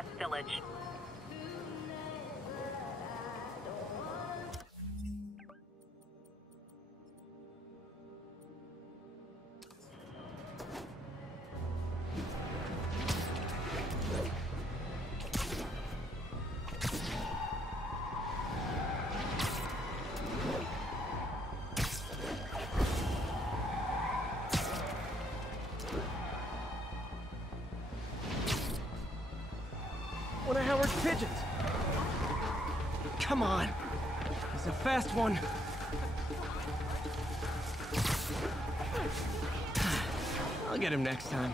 West Village. One of Howard's pigeons. Come on. He's a fast one. I'll get him next time.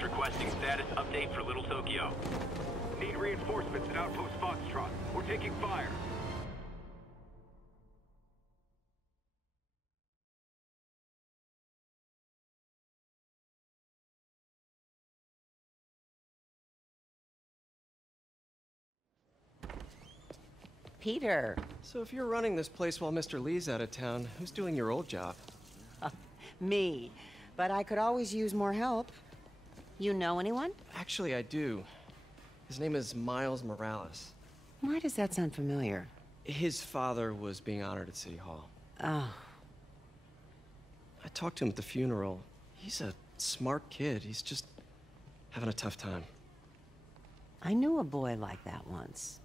Requesting status update for Little Tokyo. Need reinforcements at Outpost Foxtrot. We're taking fire. Peter. So if you're running this place while Mr. Lee's out of town, who's doing your old job? Me. But I could always use more help. You know anyone? Actually, I do. His name is Miles Morales. Why does that sound familiar? His father was being honored at City Hall. Oh. I talked to him at the funeral. He's a smart kid. He's just having a tough time. I knew a boy like that once.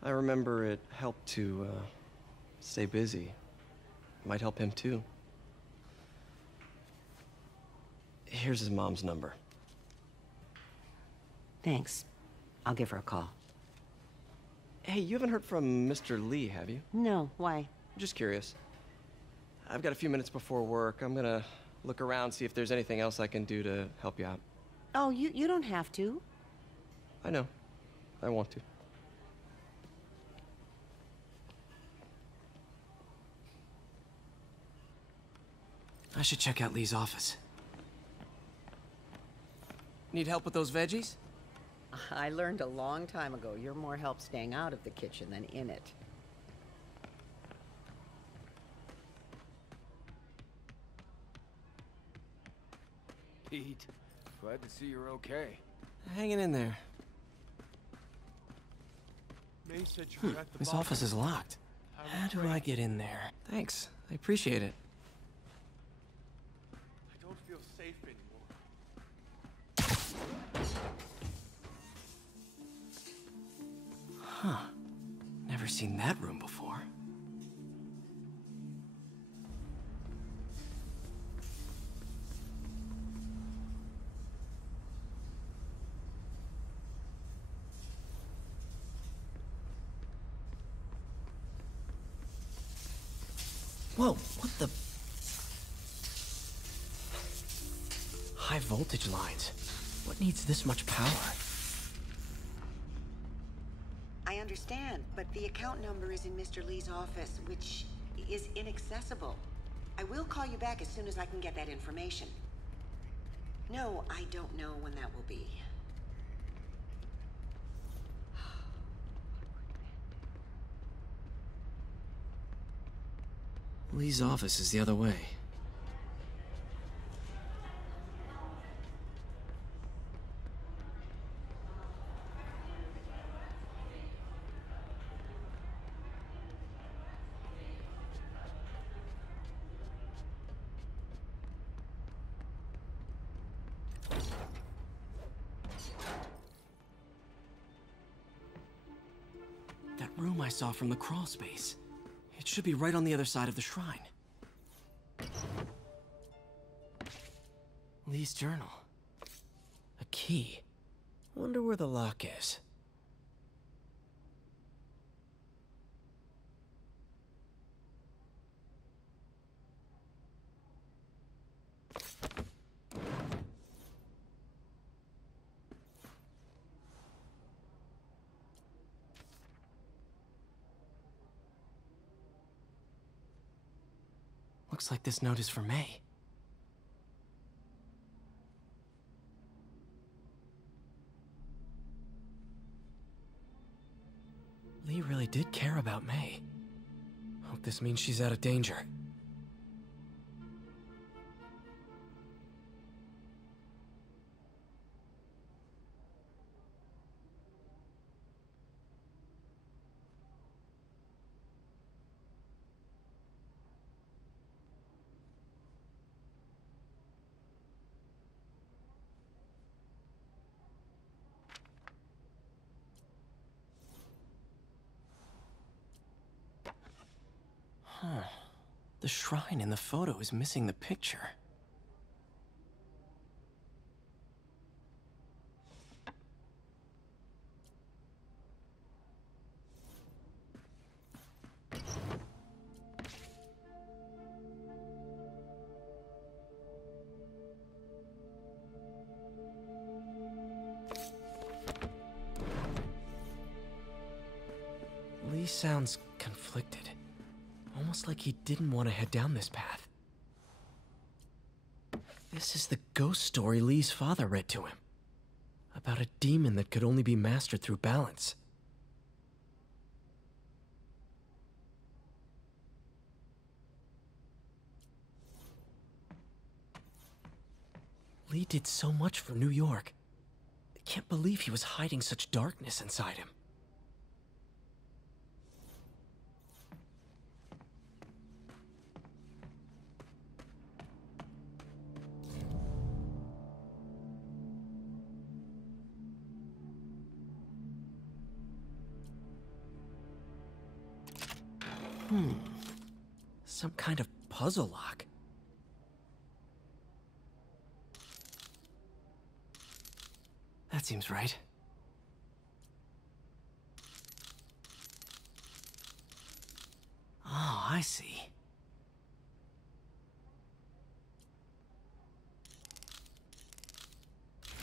I remember it helped to, stay busy. Might help him, too. Here's his mom's number. Thanks. I'll give her a call. Hey, you haven't heard from Mr. Lee, have you? No, why? Just curious. I've got a few minutes before work. I'm gonna look around, see if there's anything else I can do to help you out. Oh, you don't have to. I know. I want to. I should check out Lee's office. Need help with those veggies? I learned a long time ago you're more help staying out of the kitchen than in it. Pete, glad to see you're okay. Hanging in there. May said you were at the This bottom. office is locked. How do I get in there? Thanks. I appreciate it. I don't feel safe anymore. Huh. Never seen that room before. Whoa, what the? High voltage lines. What needs this much power? I understand, but the account number is in Mr. Lee's office, which is inaccessible. I will call you back as soon as I can get that information. No, I don't know when that will be. Lee's office is the other way. That room I saw from the crawl space. It should be right on the other side of the shrine. Lee's journal. A key. Wonder where the lock is. Looks like this note is for May. Lee really did care about May. Hope this means she's out of danger. Huh. The shrine in the photo is missing the picture. Lee sounds conflicted. Almost like he didn't want to head down this path. This is the ghost story Lee's father read to him. About a demon that could only be mastered through balance. Lee did so much for New York. I can't believe he was hiding such darkness inside him. Some kind of puzzle lock. That seems right. Oh, I see.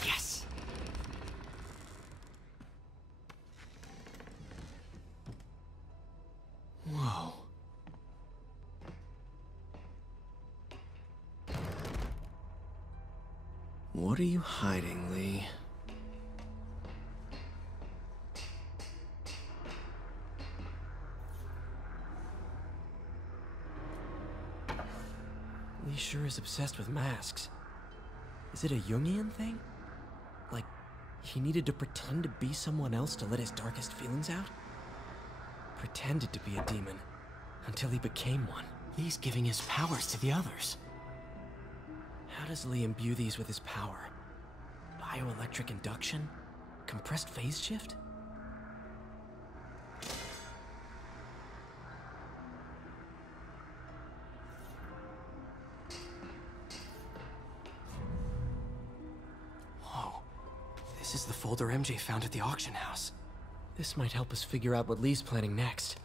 Yes! Whoa. What are you hiding, Lee? Lee sure is obsessed with masks. Is it a Jungian thing? Like, he needed to pretend to be someone else to let his darkest feelings out? Pretended to be a demon, until he became one. Lee's giving his powers to the others. How does Lee imbue these with his power? Bioelectric induction? Compressed phase shift? Whoa. This is the folder MJ found at the auction house. This might help us figure out what Lee's planning next.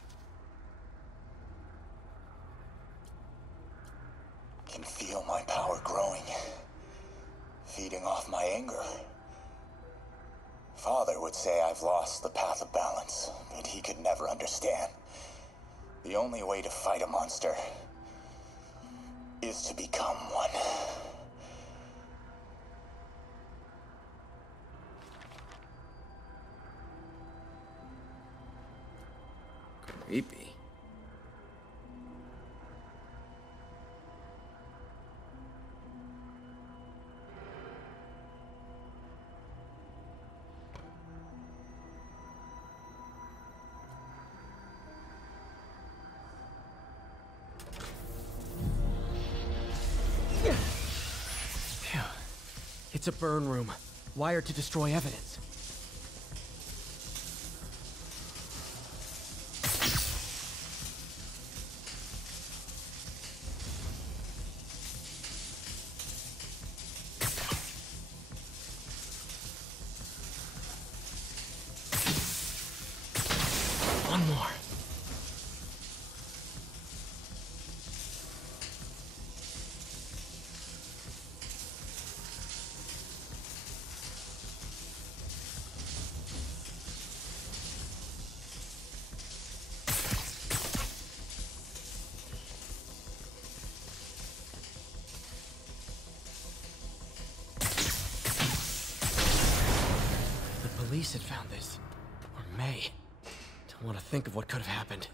Can feel my power growing, feeding off my anger. Father would say I've lost the path of balance, but he could never understand. The only way to fight a monster is to become one. Creepy. Phew. It's a burn room, wired to destroy evidence. One more. police had found this. Or May. Don't want to think of what could have happened.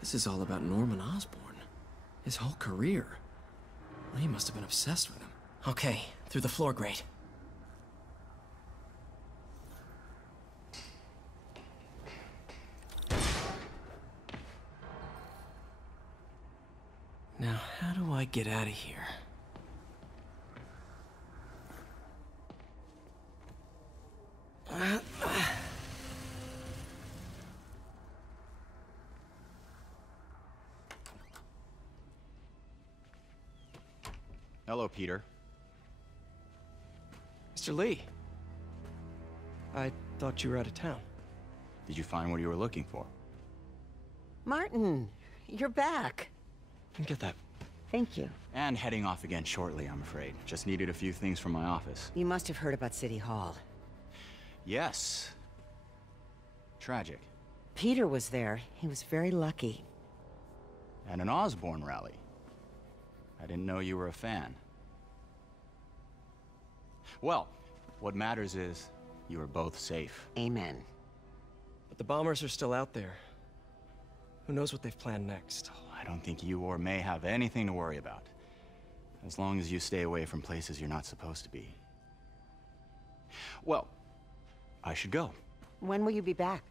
This is all about Norman Osborn. His whole career. Lee must have been obsessed with him. Okay, through the floor grate. Now, how do I get out of here? Hello, Peter. Mr. Lee. I thought you were out of town. Did you find what you were looking for? Martin, you're back. Get that. Thank you. And heading off again shortly, I'm afraid. Just needed a few things from my office. You must have heard about City Hall. Yes. Tragic. Peter was there. He was very lucky. At an Osborn rally. I didn't know you were a fan. Well, what matters is you are both safe. Amen. But the bombers are still out there. Who knows what they've planned next? I don't think you or May have anything to worry about. As long as you stay away from places you're not supposed to be. Well, I should go. When will you be back?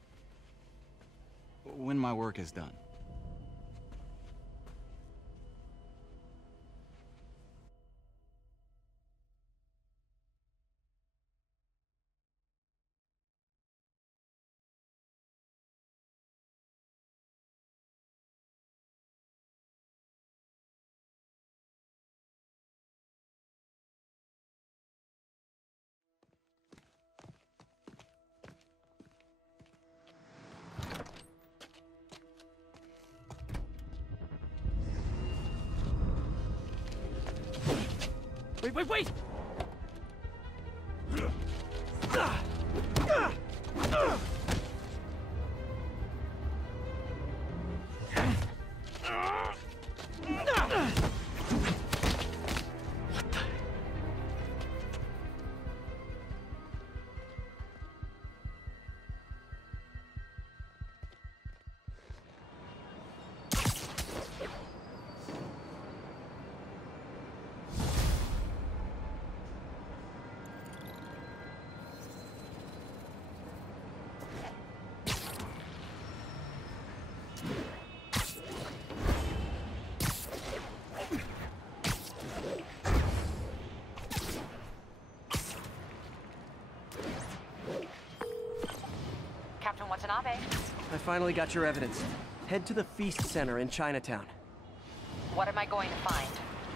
When my work is done. Wait! Captain Watanabe. I finally got your evidence. Head to the Feast Center in Chinatown. What am I going to find?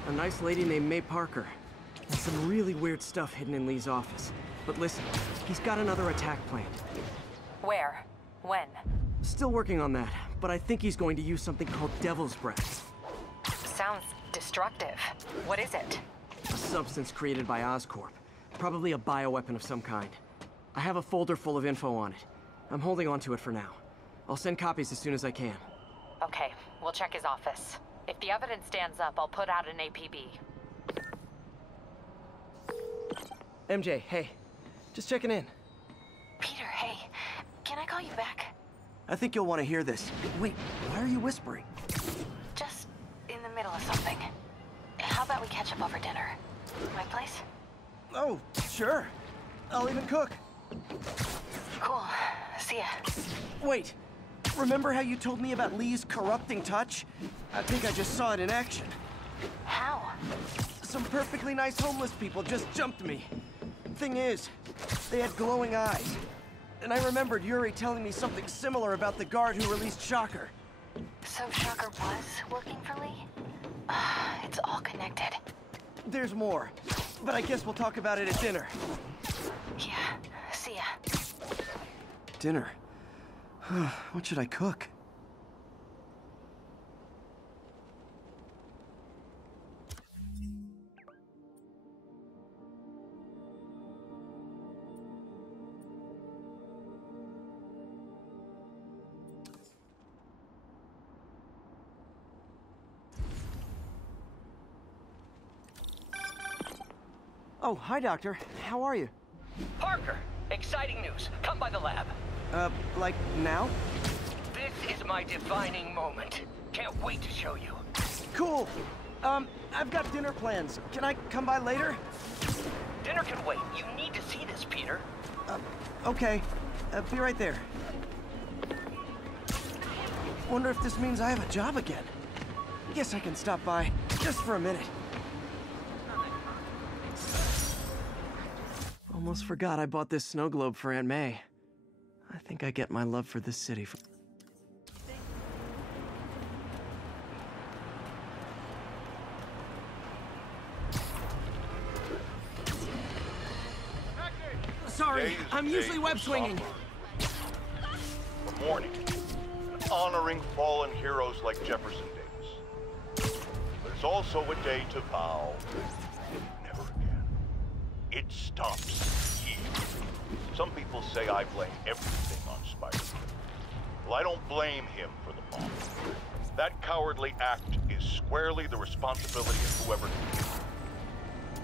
A nice lady named May Parker. And some really weird stuff hidden in Lee's office. But listen, he's got another attack planned. Where? When? Still working on that, but I think he's going to use something called Devil's Breath. Sounds destructive. What is it? A substance created by Oscorp. Probably a bioweapon of some kind. I have a folder full of info on it. I'm holding on to it for now. I'll send copies as soon as I can. Okay, we'll check his office. If the evidence stands up, I'll put out an APB. MJ, hey. Just checking in. Peter, hey. Can I call you back? I think you'll want to hear this. Wait, why are you whispering? Just in the middle of something. How about we catch up over dinner? My place? Oh, sure. I'll even cook. Cool. See ya. Wait. Remember how you told me about Lee's corrupting touch? I think I just saw it in action. How? Some perfectly nice homeless people just jumped me. Thing is, they had glowing eyes. And I remembered Yuri telling me something similar about the guard who released Shocker. So Shocker was working for Lee? It's all connected. There's more, but I guess we'll talk about it at dinner. Yeah. See ya. Dinner? What should I cook? Oh, hi, Doctor. How are you? Parker, exciting news. Come by the lab. Like now? This is my defining moment. Can't wait to show you. Cool. I've got dinner plans. Can I come by later? Dinner can wait. You need to see this, Peter. Okay. Be right there. Wonder if this means I have a job again. Guess I can stop by just for a minute. Almost forgot I bought this snow globe for Aunt May. I think I get my love for this city from... Sorry, I'm usually web swinging. For mourning, and honoring fallen heroes like Jefferson Davis. But it's also a day to vow never again. It stops here. Some people say I blame everything on Spider-Man. Well, I don't blame him for the bomb. That cowardly act is squarely the responsibility of whoever did it.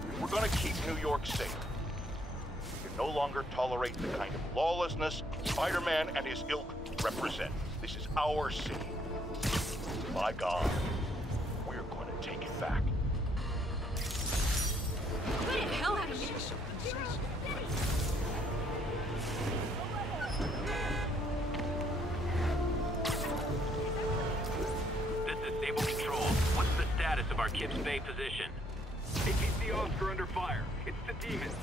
If we're gonna keep New York safe, we can no longer tolerate the kind of lawlessness Spider-Man and his ilk represent. This is our city. By God, we're gonna take it back. What the hell out of me? This is Stable Control. What's the status of our Kips Bay position? APC Oscar under fire. It's the demons.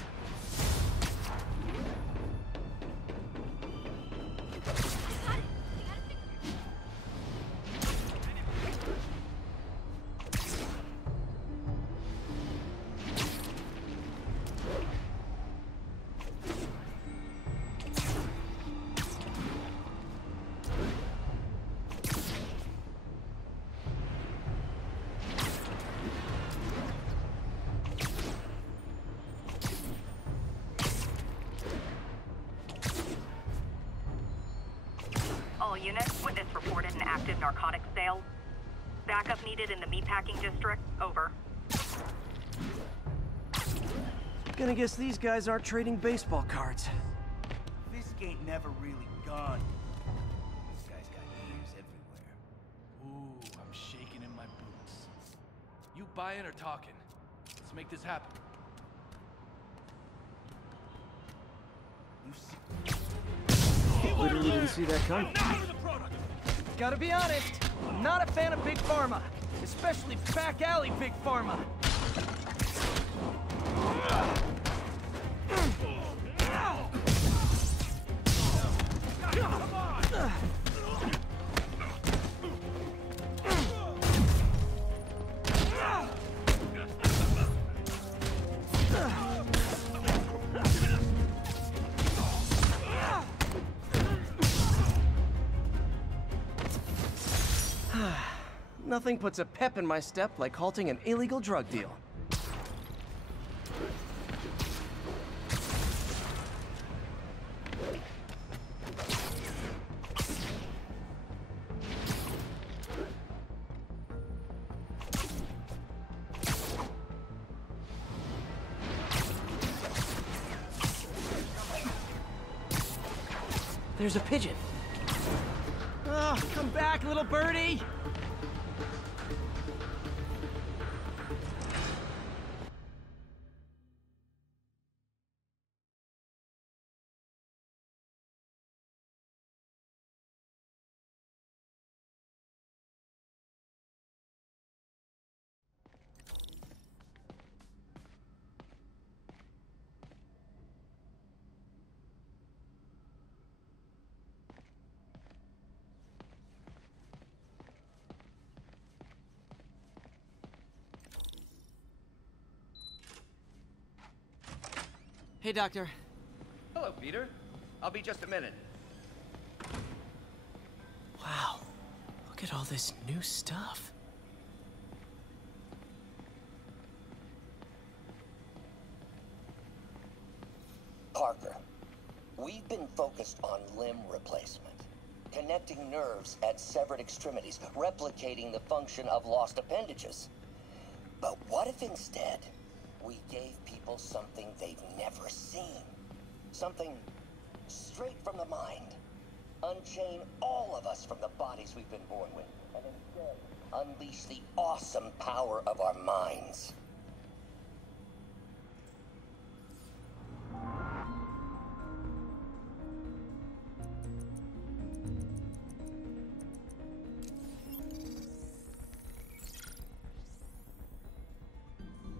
All units, witness reported an active narcotics sale. Backup needed in the meatpacking district. Over. Gonna guess these guys aren't trading baseball cards. Fisk ain't never really gone. This guy's got ears everywhere. Ooh, I'm shaking in my boots. You buying or talking? Let's make this happen. You see. Literally didn't see that coming. Gotta be honest, I'm not a fan of Big Pharma. Especially back alley Big Pharma. Nothing puts a pep in my step like halting an illegal drug deal. There's a pigeon. Oh, come back, little birdie! Hey, Doctor. Hello, Peter. I'll be just a minute. Wow. Look at all this new stuff. Parker, we've been focused on limb replacement, connecting nerves at severed extremities, replicating the function of lost appendages. But what if instead We gave people something they've never seen. Something straight from the mind. Unchain all of us from the bodies we've been born with, and instead unleash the awesome power of our minds.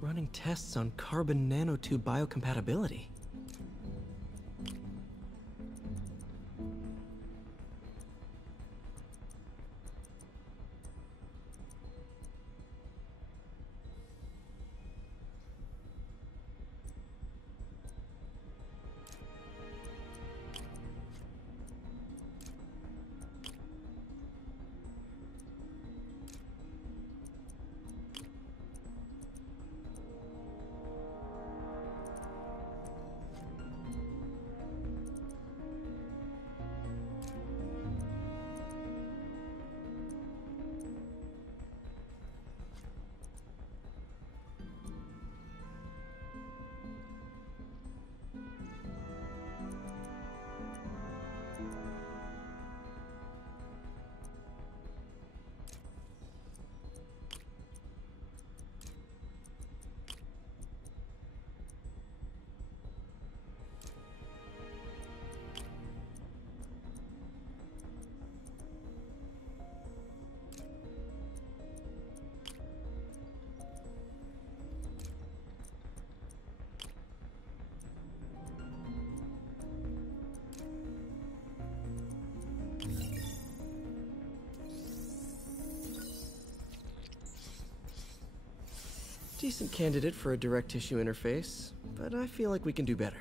Running tests on carbon nanotube biocompatibility. Decent candidate for a direct tissue interface, but I feel like we can do better.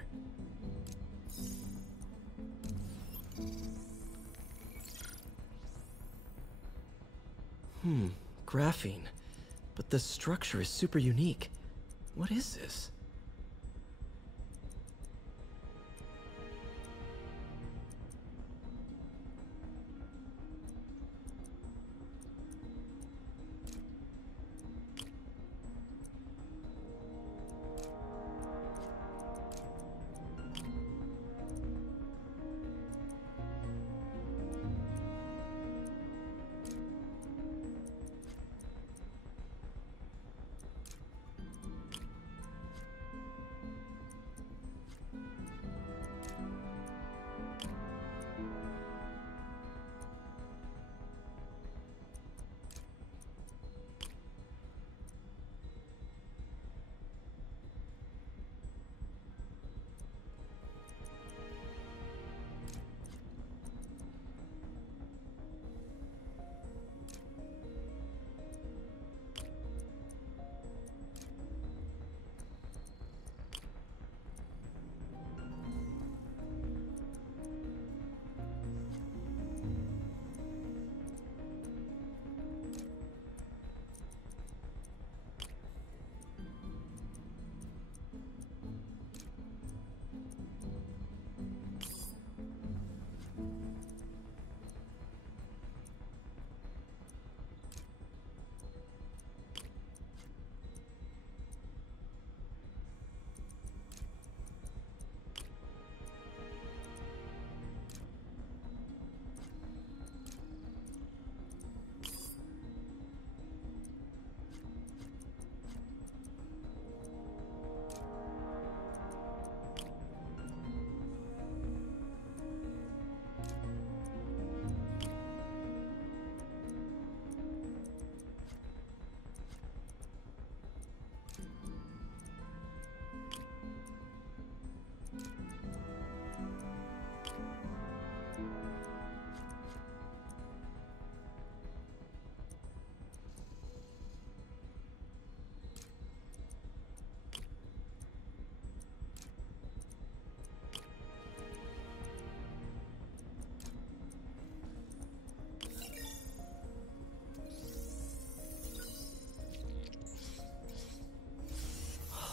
Graphene. But the structure is super unique. What is this?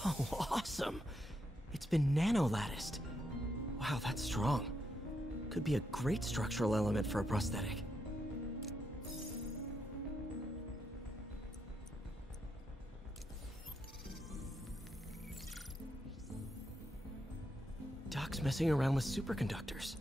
Oh, awesome! It's been nano-latticed. Wow, that's strong. Could be a great structural element for a prosthetic. messing around with superconductors.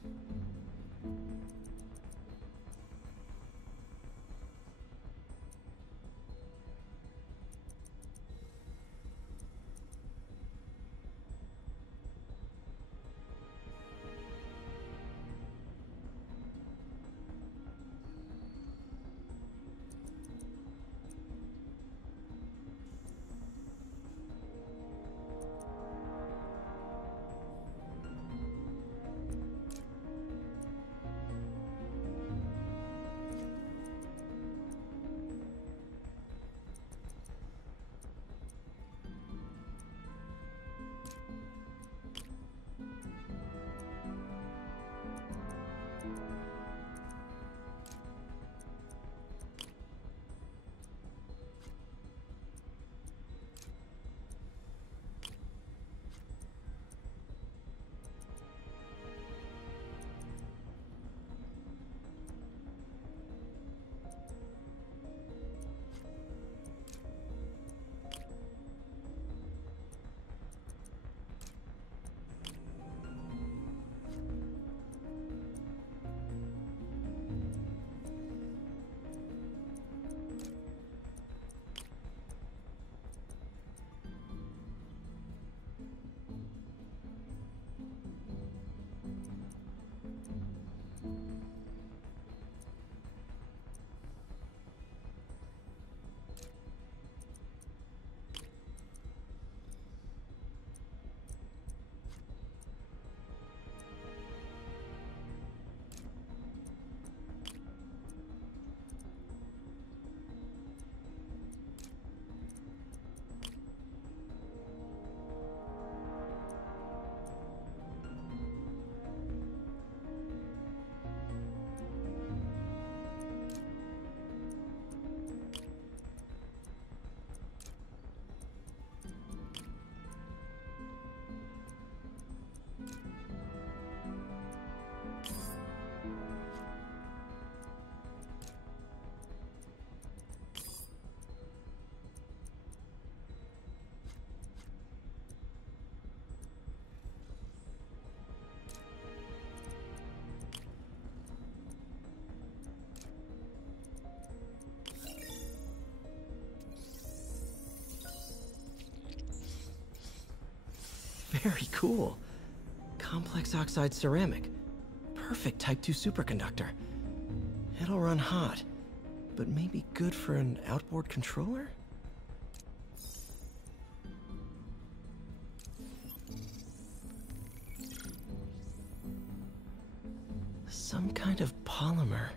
Very cool. Complex oxide ceramic. Perfect Type 2 superconductor. It'll run hot, but maybe good for an outboard controller? Some kind of polymer.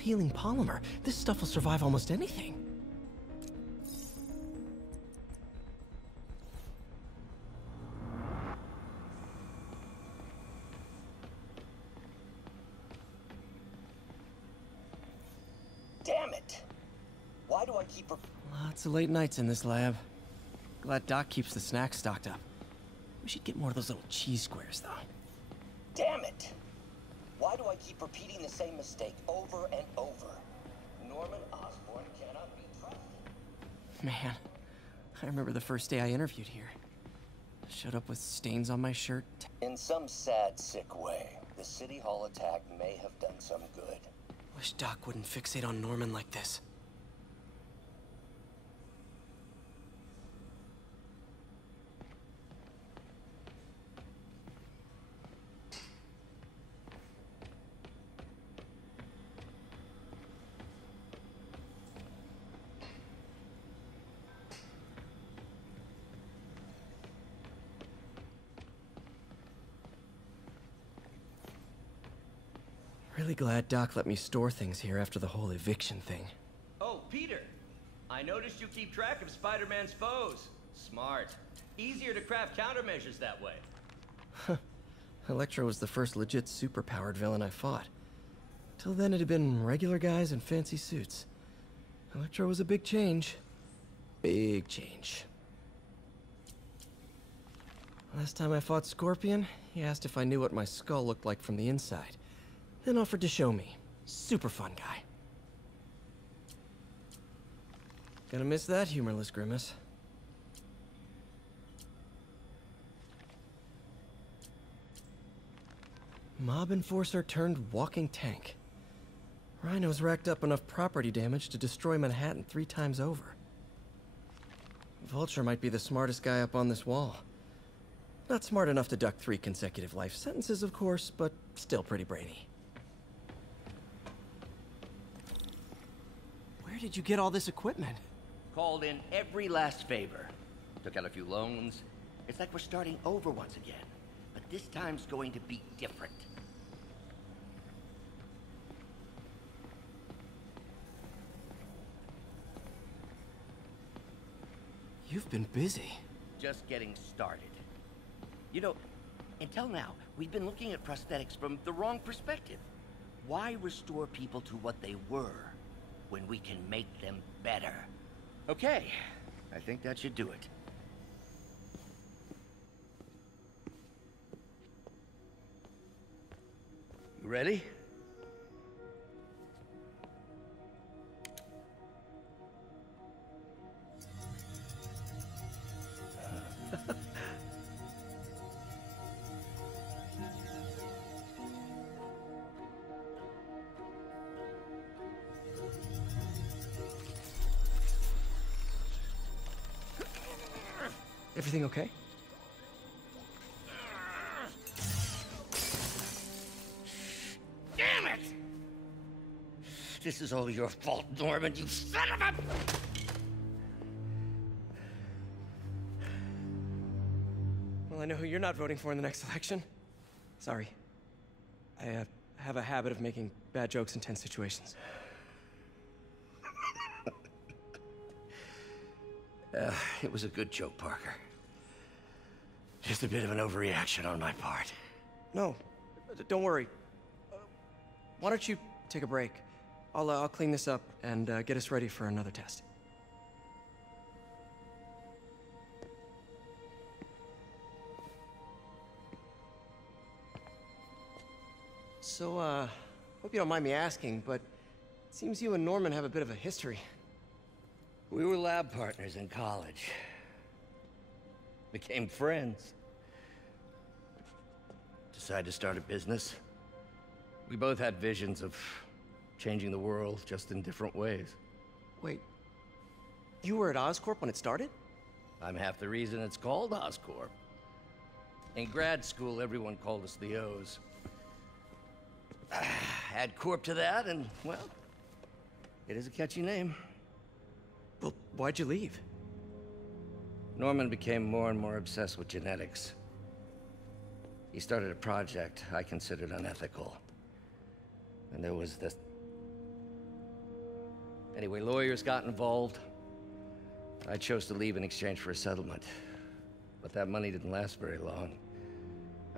self-healing polymer. This stuff will survive almost anything. Damn it! Why do I keep... Lots of late nights in this lab. Glad Doc keeps the snacks stocked up. We should get more of those little cheese squares, though. Damn it! Why do I keep repeating the same mistake over and over? Norman Osborn cannot be trusted. Man, I remember the first day I interviewed here. Showed up with stains on my shirt. In some sad, sick way, the City Hall attack may have done some good. Wish Doc wouldn't fixate on Norman like this. Really glad Doc let me store things here after the whole eviction thing. Oh, Peter. I noticed you keep track of Spider-Man's foes. Smart. Easier to craft countermeasures that way. Electro was the first legit superpowered villain I fought. Till then it had been regular guys in fancy suits. Electro was a big change. Big change. Last time I fought Scorpion, he asked if I knew what my skull looked like from the inside. Then offered to show me. Super fun guy. Gonna miss that humorless grimace. Mob enforcer turned walking tank. Rhino's racked up enough property damage to destroy Manhattan 3 times over. Vulture might be the smartest guy up on this wall. Not smart enough to duck 3 consecutive life sentences, of course, but still pretty brainy. Where did you get all this equipment? Called in every last favor. Took out a few loans. It's like we're starting over once again. But this time's going to be different. You've been busy. Just getting started. You know, until now, we've been looking at prosthetics from the wrong perspective. Why restore people to what they were when we can make them better? Okay, I think that should do it. You ready? Everything okay? Damn it! This is all your fault, Norman, you son of a... Well, I know who you're not voting for in the next election. Sorry. I have a habit of making bad jokes in tense situations. It was a good joke, Parker. Just a bit of an overreaction on my part. No, don't worry. Why don't you take a break? I'll clean this up and get us ready for another test. So, hope you don't mind me asking, but it seems you and Norman have a bit of a history. We were lab partners in college. Became friends. Decided to start a business. We both had visions of changing the world, just in different ways. Wait, you were at Oscorp when it started? I'm half the reason it's called Oscorp. In grad school, everyone called us the O's. Add Corp to that, and, well, it is a catchy name. Well, why'd you leave? Norman became more and more obsessed with genetics. He started a project I considered unethical. And there was this Anyway, lawyers got involved. I chose to leave in exchange for a settlement. But that money didn't last very long.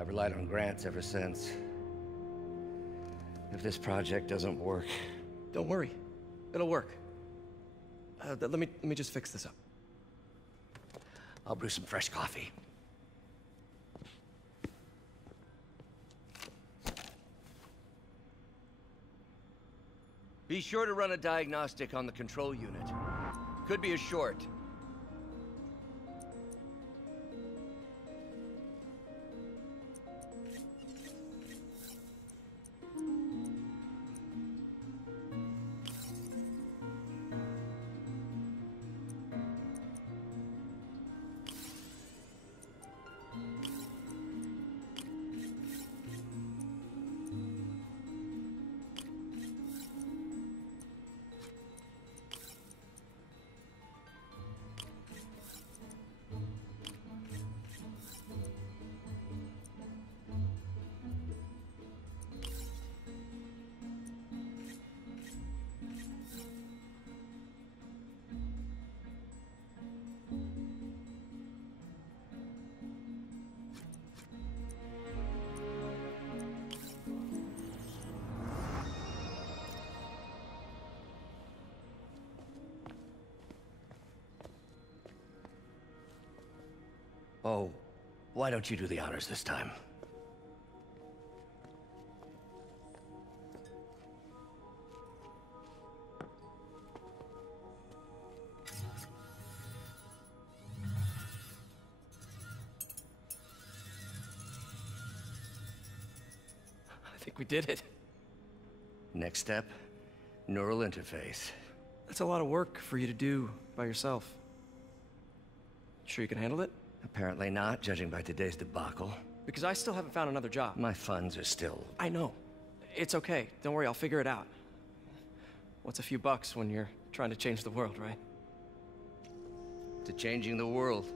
I've relied on grants ever since. If this project doesn't work... Don't worry. It'll work. Let me just fix this up. I'll brew some fresh coffee. Be sure to run a diagnostic on the control unit. Could be a short. Oh, why don't you do the honors this time? I think we did it. Next step, neural interface. That's a lot of work for you to do by yourself. Sure you can handle it? Apparently not, judging by today's debacle. Because I still haven't found another job. My funds are still... I know. It's okay. Don't worry, I'll figure it out. What's a few bucks when you're trying to change the world, right? To changing the world.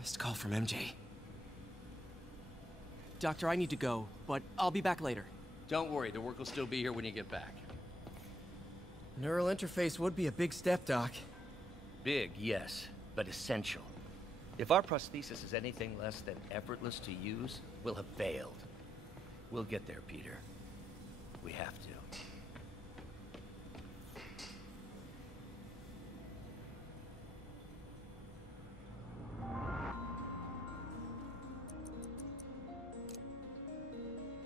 Missed call from MJ. Doctor, I need to go, but I'll be back later. Don't worry, the work will still be here when you get back. Neural interface would be a big step, Doc. Big, yes, but essential. If our prosthesis is anything less than effortless to use, we'll have failed. We'll get there, Peter. We have to.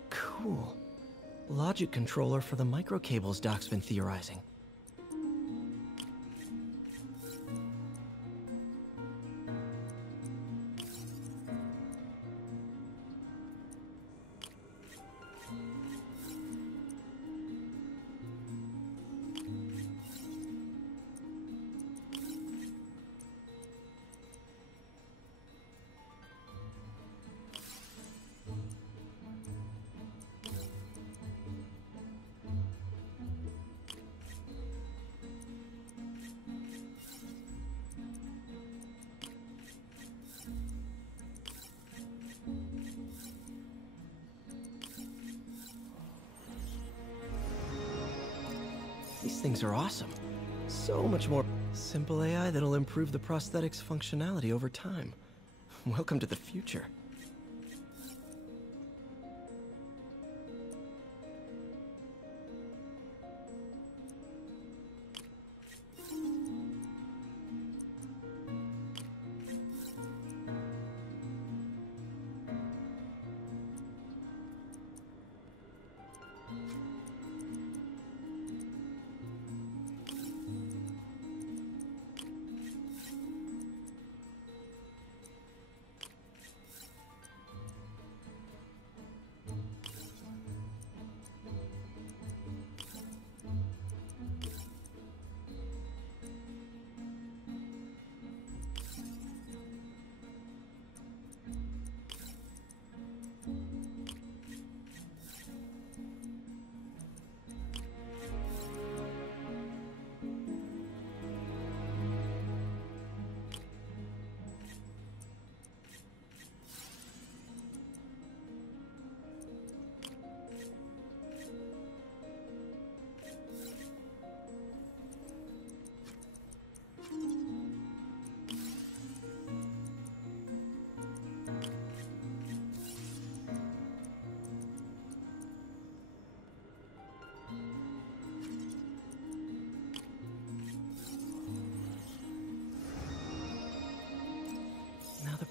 Cool. Logic controller for the microcables Doc's been theorizing. These things are awesome. So much more simple AI that'll improve the prosthetics functionality over time. Welcome to the future.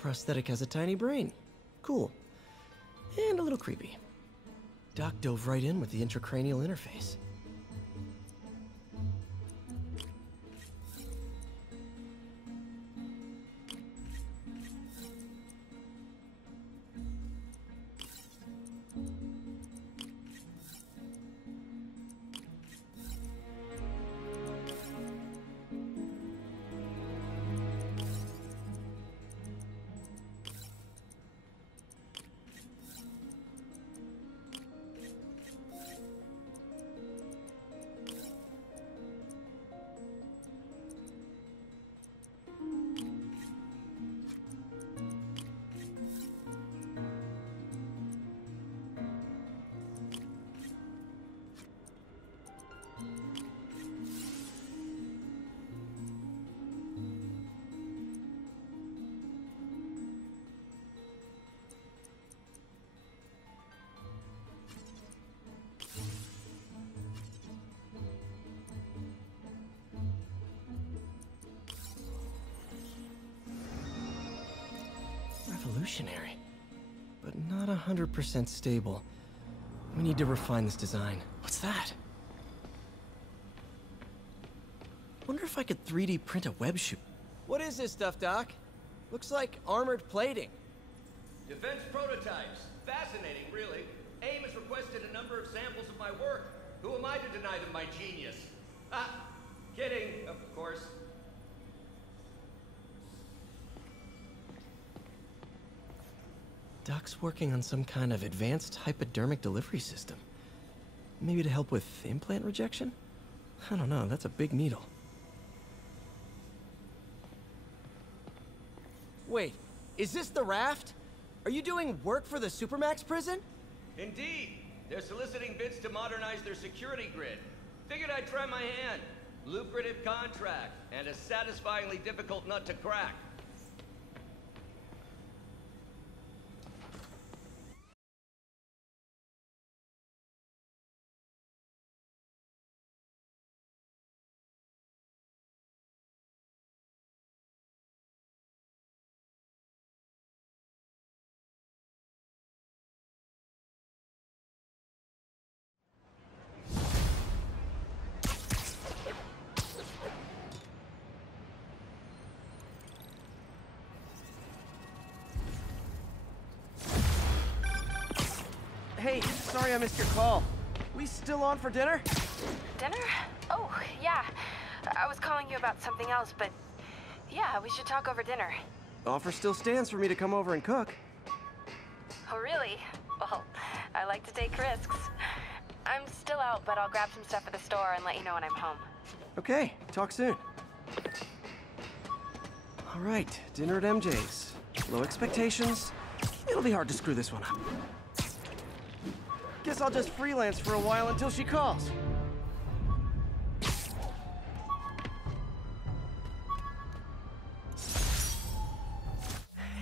prosthetic has a tiny brain. Cool. And a little creepy. Doc dove right in with the intracranial interface. Revolutionary, but not 100% stable. We need to refine this design. What's that? Wonder if I could 3D print a web shoot. What is this stuff, Doc? Looks like armored plating. Defense prototypes. Fascinating, really. AIM has requested a number of samples of my work. Who am I to deny them my genius? Ah, kidding, of course. Doc's working on some kind of advanced hypodermic delivery system. Maybe to help with implant rejection? I don't know, that's a big needle. Wait, is this the raft? Are you doing work for the Supermax prison? Indeed. They're soliciting bids to modernize their security grid. Figured I'd try my hand. Lucrative contract, and a satisfyingly difficult nut to crack. Hey, sorry I missed your call. We still on for dinner? Dinner? Oh, yeah. I was calling you about something else, but yeah, we should talk over dinner. Offer still stands for me to come over and cook. Oh, really? Well, I like to take risks. I'm still out, but I'll grab some stuff at the store and let you know when I'm home. Okay, talk soon. All right, dinner at MJ's. Low expectations. It'll be hard to screw this one up. Guess I'll just freelance for a while until she calls.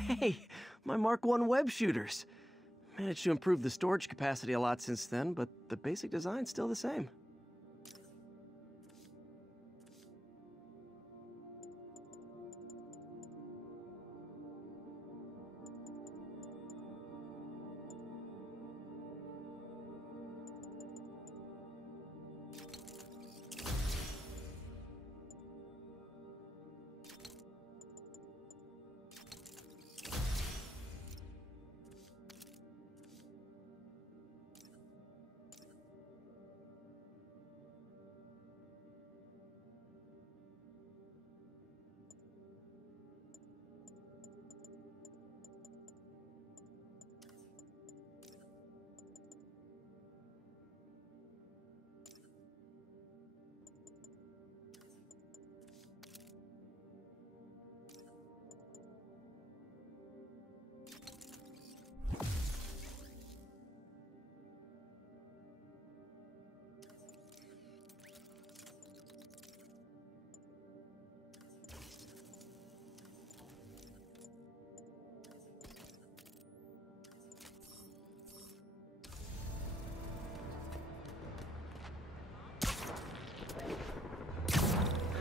Hey, my Mark I web shooters. Managed to improve the storage capacity a lot since then, but the basic design's still the same.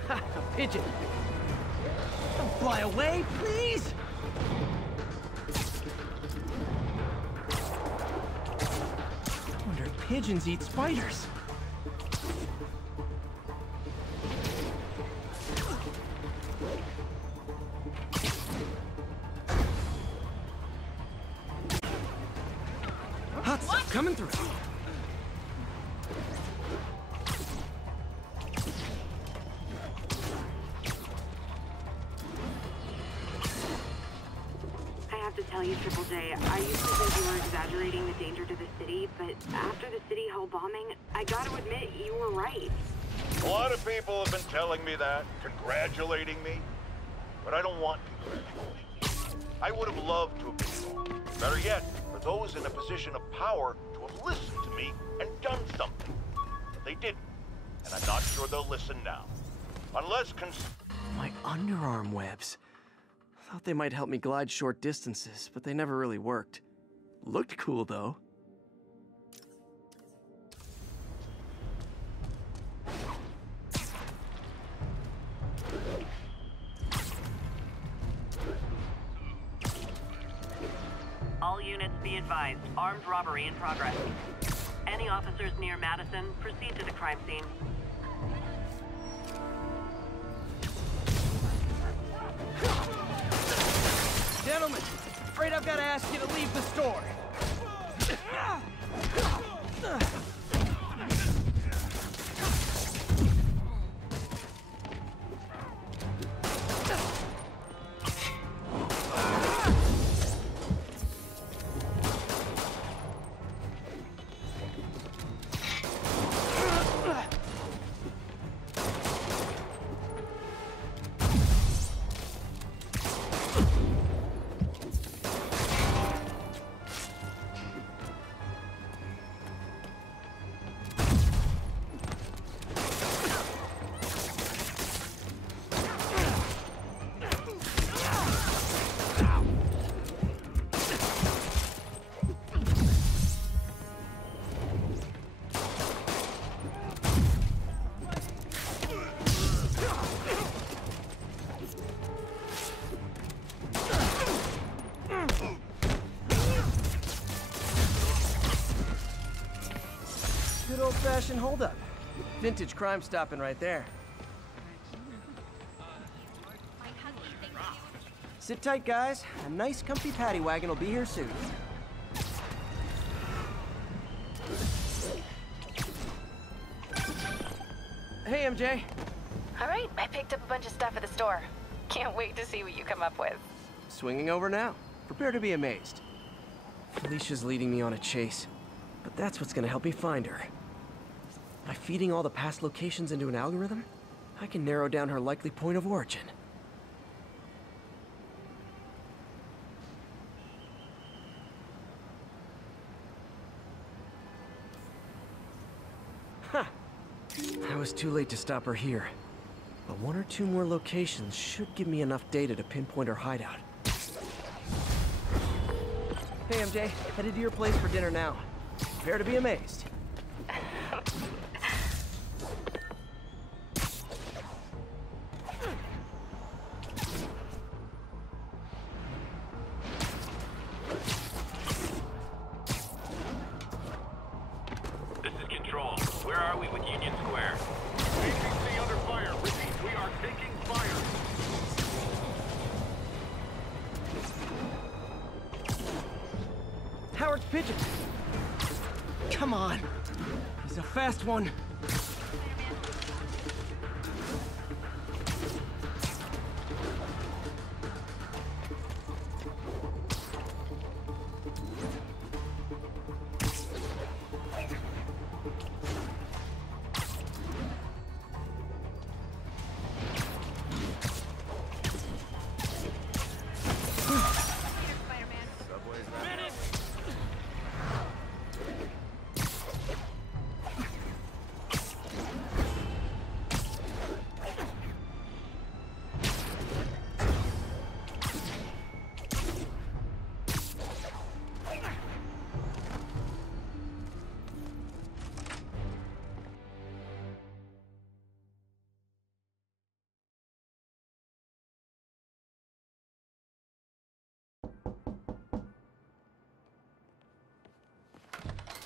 Ha! A pigeon! Don't fly away, please! pigeons eat spiders. Hot stuff coming through. I have to tell you, Triple J, I used to think you were exaggerating the danger to the city, but after the City Hall bombing, I gotta admit, you were right. A lot of people have been telling me that, congratulating me, but I don't want congratulations. I would have loved to have been wrong. Better yet, for those in a position of power to have listened to me and done something. But they didn't, and I'm not sure they'll listen now. Unless My underarm webs. Thought they might help me glide short distances, but they never really worked. Looked cool, though. All units be advised, armed robbery in progress. Any officers near Madison, proceed to the crime scene. Gentlemen, afraid I've got to ask you to leave the store. Good old-fashioned holdup. Vintage crime stopping right there. Sit tight, guys. A nice, comfy paddy wagon will be here soon. Hey, MJ. All right, I picked up a bunch of stuff at the store. Can't wait to see what you come up with. Swinging over now. Prepare to be amazed. Felicia's leading me on a chase, but that's what's gonna help me find her. By feeding all the past locations into an algorithm, I can narrow down her likely point of origin. Huh. I was too late to stop her here. But one or two more locations should give me enough data to pinpoint her hideout. Hey, MJ. Headed to your place for dinner now. Prepare to be amazed. This is Control. Where are we with Union Square? APC under fire. Repeat, we are taking fire. Howard's pigeon. Come on. He's a fast one.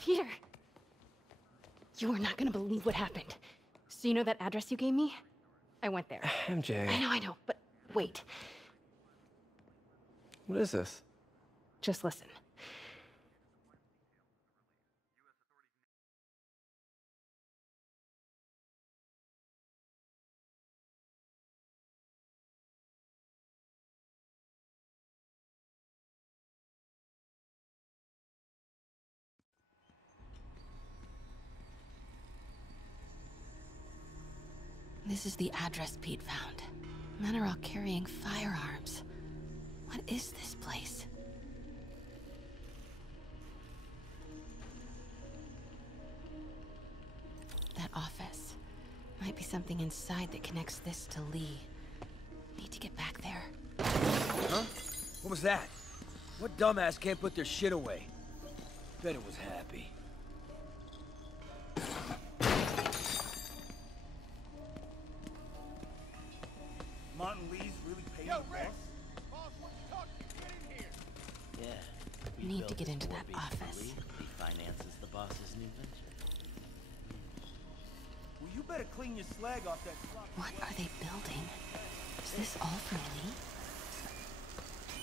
Peter, You are not gonna believe what happened. So you know that address you gave me? I went there. MJ. I know, but wait. What is this? Just listen. This is the address Pete found. Men are all carrying firearms. What is this place? That office. Might be something inside that connects this to Lee. Need to get back there. Huh? What was that? What dumbass can't put their shit away? Bet it was happy. Martin Lee's really paying the boss? Boss wants to talk to you. Get in here. Yeah. we Need built to get this into that war beast for office. Lee. He finances the boss's new venture. Well, you better clean your slag off that sloppy. What are they building? Is this all for Lee?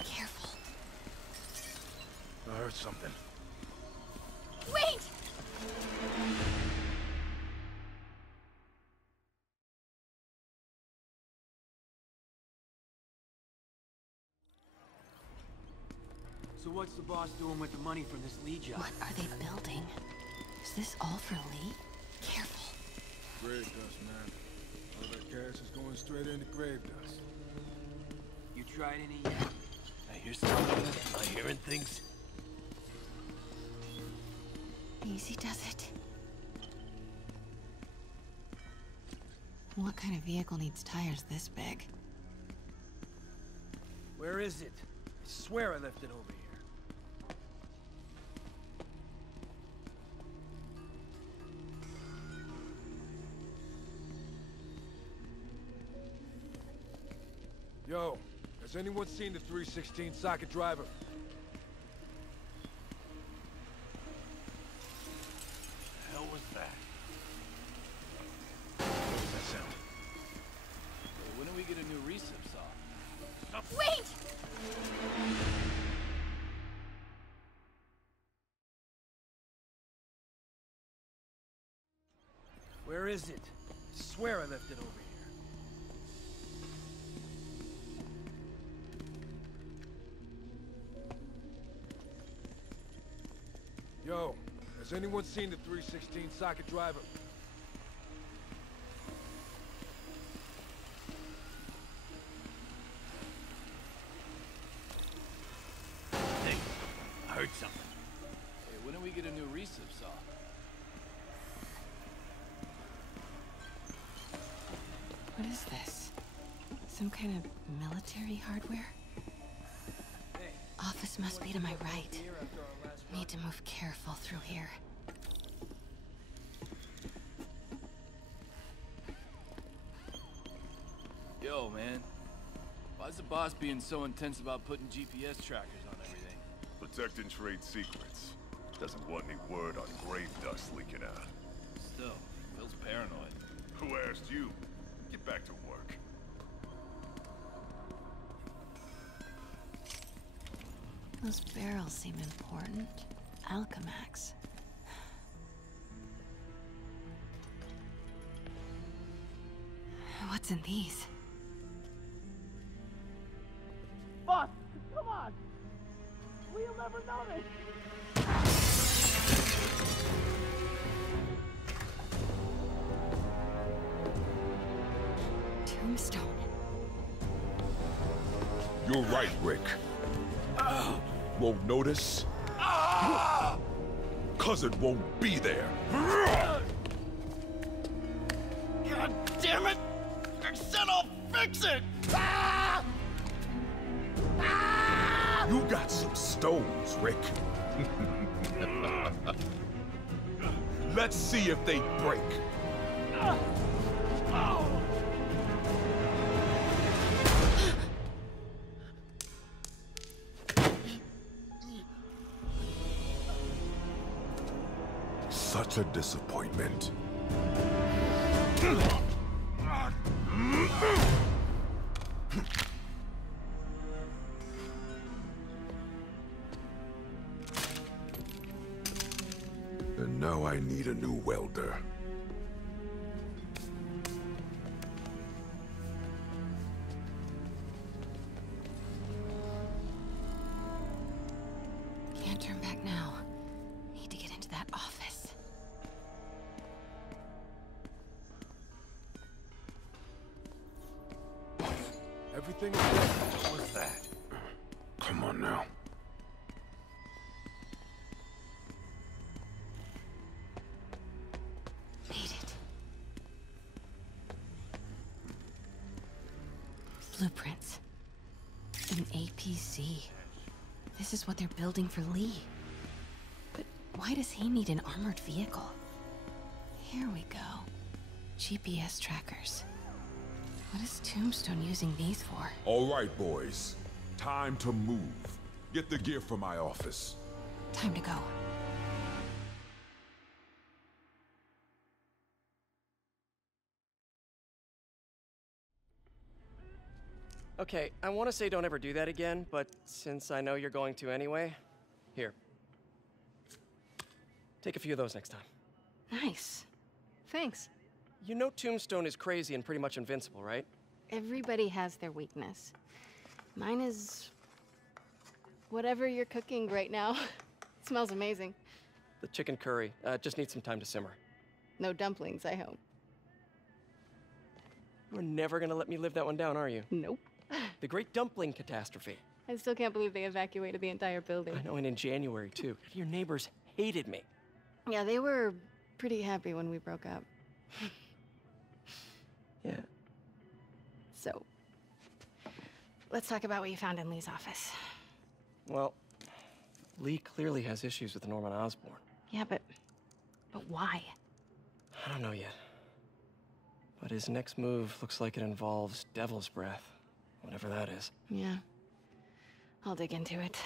Careful. I heard something. Wait! So what's the boss doing with the money from this Lee job? What are they building? Is this all for Lee? Careful. Grave dust, man. All that cash is going straight into grave dust. You tried any yet? I hear something. Am I hearing things? Easy does it. What kind of vehicle needs tires this big? Where is it? I swear I left it over here. Yo, has anyone seen the 316 socket driver? The hell was that? What was that sound? Hey, when do we get a new recip saw? Wait! Where is it? I swear I left it over here. Yo, has anyone seen the 316 socket driver? Hey, I heard something. Hey, when do we get a new recip saw? What is this? Some kind of military hardware? Office must be to my right. Need to move careful through here. Yo, man. Why's the boss being so intense about putting GPS trackers on everything? Protecting trade secrets. Doesn't want any word on grave dust leaking out. Still, feels paranoid. Who asked you? Get back to work. Those barrels seem important. Alchemax. What's in these? Boss, come on! We'll never know this! Tombstone. You're right, Rick. Won't notice? Cause it won't be there. God damn it! I said I'll fix it! You got some stones, Rick. Let's see if they break. such a disappointment. And now I need a new welder. Can't turn back now. Need to get into that office. Everything is ready. What was that? Come on now. Made it. Blueprints. An APC. This is what they're building for Lee. But why does he need an armored vehicle? Here we go. GPS trackers. What is Tombstone using these for? All right, boys. Time to move. Get the gear from my office. Time to go. Okay, I want to say don't ever do that again, but since I know you're going to anyway, here. Take a few of those next time. Nice. Thanks. You know Tombstone is crazy and pretty much invincible, right? Everybody has their weakness. Mine is... whatever you're cooking right now. It smells amazing. The chicken curry. Just needs some time to simmer. No dumplings, I hope. You're never gonna let me live that one down, are you? Nope. The Great Dumpling Catastrophe. I still can't believe they evacuated the entire building. I know, and in January, too. Your neighbors hated me. Yeah, they were pretty happy when we broke up. Yeah. So, let's talk about what you found in Lee's office. Well, Lee clearly has issues with Norman Osborn. Yeah, but why? I don't know yet. But his next move looks like it involves Devil's Breath. Whatever that is. Yeah. I'll dig into it.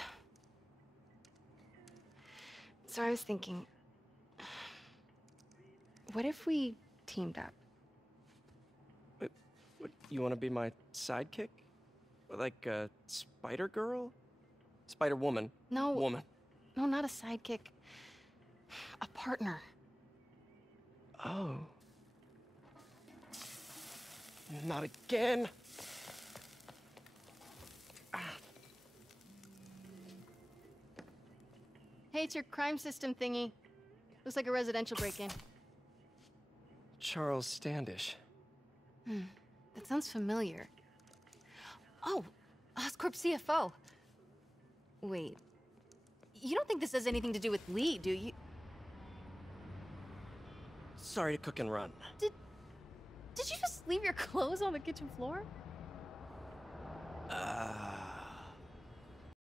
So I was thinking, what if we teamed up? What, you want to be my sidekick? Like a Spider Girl? Spider Woman? No. Woman. No, not a sidekick. A partner. Oh. Not again. Hey, it's your crime system thingy. Looks like a residential break-in. Charles Standish. That sounds familiar. Oh, Oscorp CFO. Wait. You don't think this has anything to do with Lee, do you? Sorry to cook and run. Did you just leave your clothes on the kitchen floor?